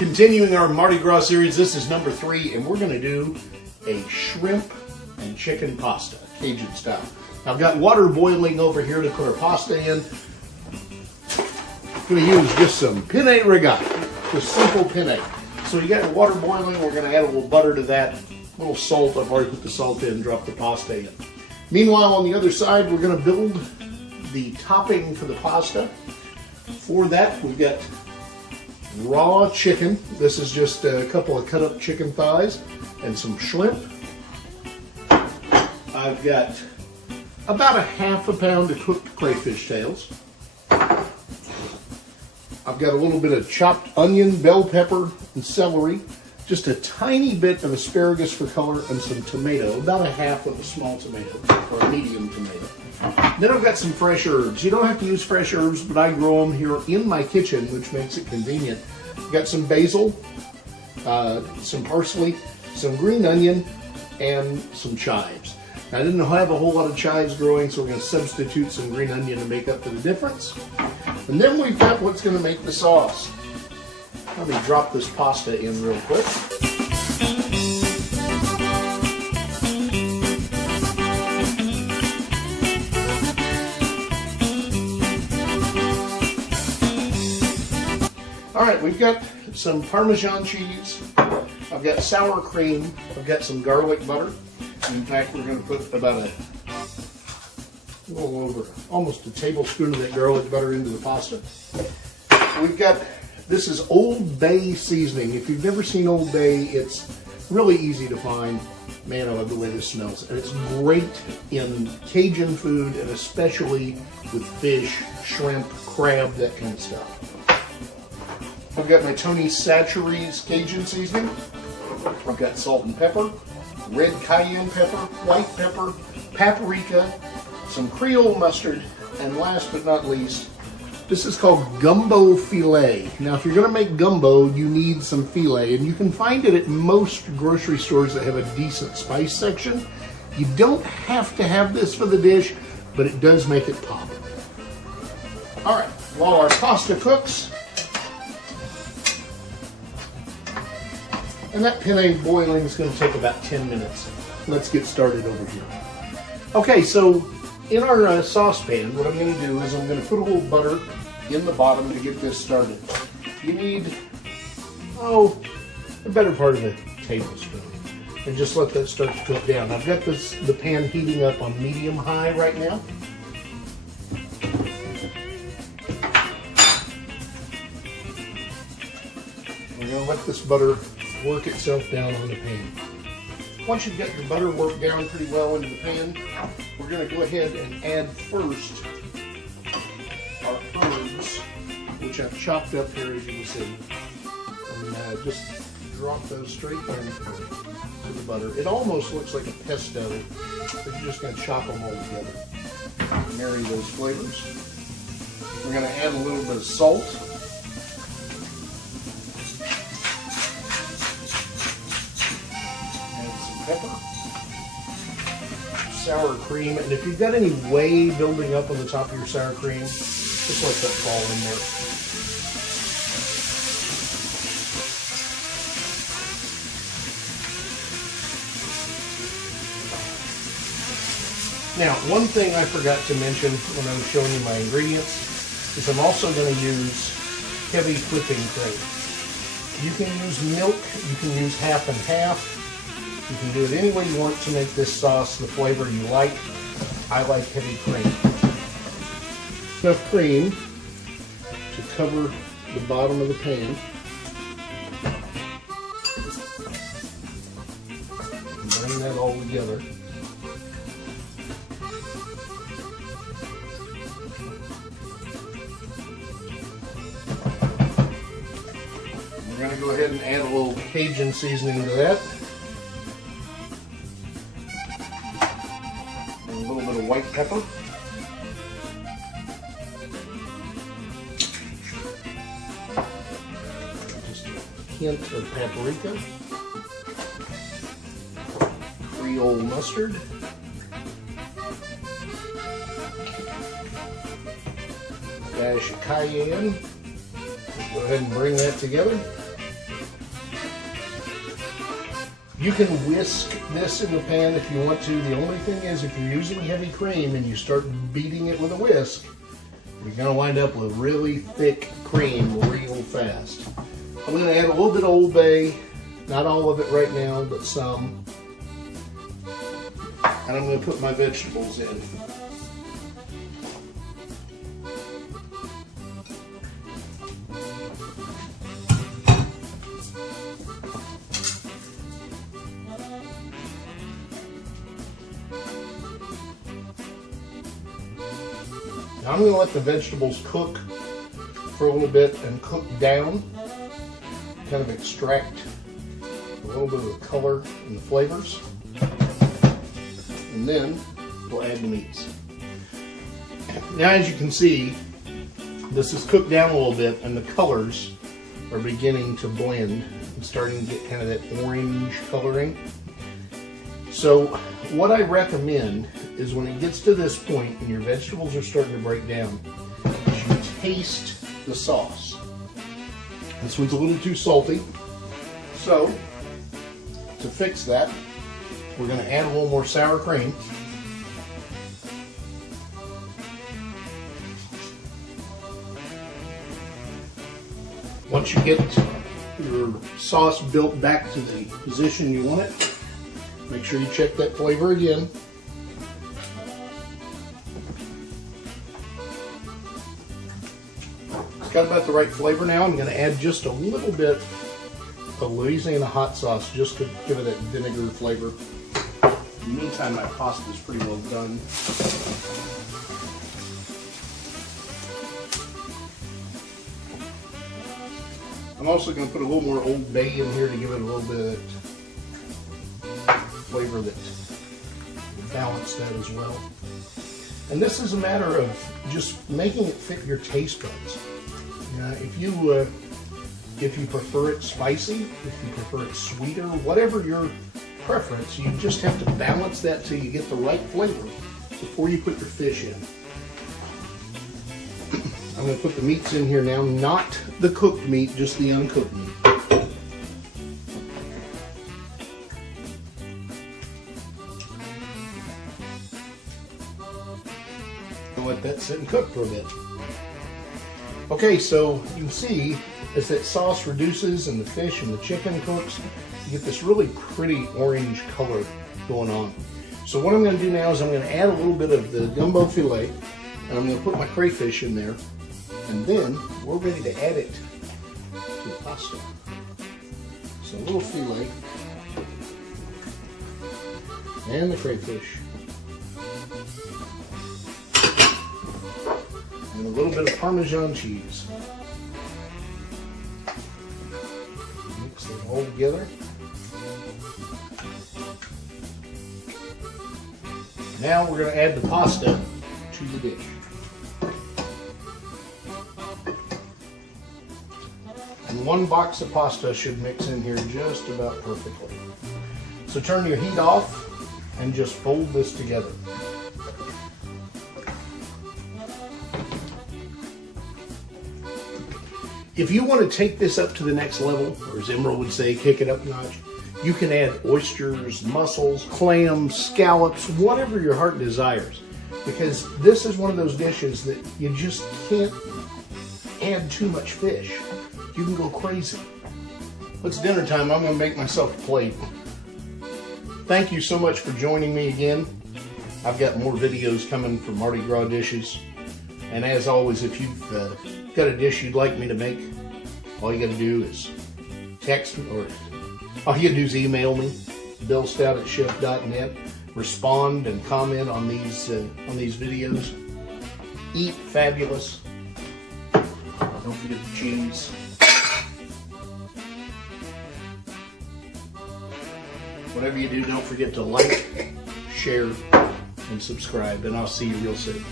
continuing our Mardi Gras series. This is number 3, and we're going to do a shrimp and chicken pasta, Cajun style. I've got water boiling over here to put our pasta in. I'm going to use just some penne rigatto, just simple penne. So you got the water boiling, we're going to add a little butter to that, a little salt. I've already put the salt in, drop the pasta in. Meanwhile, on the other side, we're going to build the topping for the pasta. For that, we've got raw chicken. This is just a couple of cut up chicken thighs and some shrimp. I've got about a half a pound of cooked crayfish tails. I've got a little bit of chopped onion, bell pepper, and celery. Just a tiny bit of asparagus for color and some tomato, about a half of a small tomato or a medium tomato. Then I've got some fresh herbs. You don't have to use fresh herbs, but I grow them here in my kitchen, which makes it convenient. I've got some basil, some parsley, some green onion, and some chives. Now, I didn't have a whole lot of chives growing, so we're going to substitute some green onion to make up for the difference. And then we've got what's going to make the sauce. Let me drop this pasta in real quick. All right, we've got some Parmesan cheese. I've got sour cream. I've got some garlic butter. In fact, we're going to put about a little over, almost a tablespoon of that garlic butter into the pasta. We've got, this is Old Bay seasoning. If you've never seen Old Bay, it's really easy to find. Man, I love the way this smells. And it's great in Cajun food, and especially with fish, shrimp, crab, that kind of stuff. I've got my Tony Chachere's Cajun seasoning. I've got salt and pepper, red cayenne pepper, white pepper, paprika, some Creole mustard, and last but not least, this is called gumbo filet. Now, if you're going to make gumbo, you need some filet, and you can find it at most grocery stores that have a decent spice section. You don't have to have this for the dish, but it does make it pop. All right, while our pasta cooks, and that penne boiling is going to take about 10 minutes. Let's get started over here. Okay, so in our saucepan, what I'm going to do is I'm going to put a little butter in the bottom to get this started. You need, the better part of a tablespoon. And just let that start to cook down. I've got the pan heating up on medium-high right now. We're going to let this butter work itself down on the pan. Once you've got your butter worked down pretty well into the pan, we're going to go ahead and add first our herbs, which I've chopped up here, as you can see. And just drop those straight into the butter. It almost looks like a pesto, but you're just going to chop them all together. Marry those flavors. We're going to add a little bit of salt. Pepper, sour cream, and if you've got any whey building up on the top of your sour cream, just let that fall in there. Now, one thing I forgot to mention when I was showing you my ingredients is I'm also going to use heavy whipping cream. You can use milk, you can use half and half. You can do it any way you want to make this sauce the flavor you like. I like heavy cream. Enough cream to cover the bottom of the pan. And bring that all together. We're going to go ahead and add a little Cajun seasoning to that. White pepper. Just a hint of paprika. Creole mustard. Dash of cayenne. Go ahead and bring that together. You can whisk this in the pan if you want to. The only thing is, if you're using heavy cream and you start beating it with a whisk, you're going to wind up with really thick cream real fast. I'm going to add a little bit of Old Bay, not all of it right now, but some. And I'm going to put my vegetables in. Now I'm going to let the vegetables cook for a little bit and cook down, kind of extract a little bit of the color and the flavors. And then we'll add the meats. Now, as you can see, this is cooked down a little bit and the colors are beginning to blend and starting to get kind of that orange coloring. So what I recommend is when it gets to this point and your vegetables are starting to break down, is you taste the sauce. This one's a little too salty. So to fix that, we're going to add a little more sour cream. Once you get your sauce built back to the position you want it, make sure you check that flavor again. It's got about the right flavor now. I'm going to add just a little bit of Louisiana hot sauce just to give it that vinegar flavor. In the meantime, my pasta is pretty well done. I'm also going to put a little more Old Bay in here to give it a little bit of flavor that will balance that as well. And this is a matter of just making it fit your taste buds. If you prefer it spicy, if you prefer it sweeter, whatever your preference, you just have to balance that till you get the right flavor before you put your fish in. I'm going to put the meats in here now, not the cooked meat, just the uncooked meat. I'll let that sit and cook for a bit. Okay, so you can see as that sauce reduces and the fish and the chicken cooks, you get this really pretty orange color going on. So what I'm going to do now is I'm going to add a little bit of the gumbo filet, and I'm going to put my crayfish in there, and then we're ready to add it to the pasta. So a little filet and the crayfish and a little bit of Parmesan cheese. Mix it all together. Now we're going to add the pasta to the dish. And one box of pasta should mix in here just about perfectly. So turn your heat off and just fold this together. If you want to take this up to the next level, or as Emerald would say, kick it up a notch, you can add oysters, mussels, clams, scallops, whatever your heart desires. Because this is one of those dishes that you just can't add too much fish. You can go crazy. It's dinner time. I'm going to make myself a plate. Thank you so much for joining me again. I've got more videos coming for Mardi Gras dishes. And as always, if you've got a dish you'd like me to make, all you got to do is text me, or all you got to do is email me, billstout@chef.net. Respond and comment on these videos. Eat fabulous. Don't forget the cheese. Whatever you do, don't forget to like, share, and subscribe. And I'll see you real soon.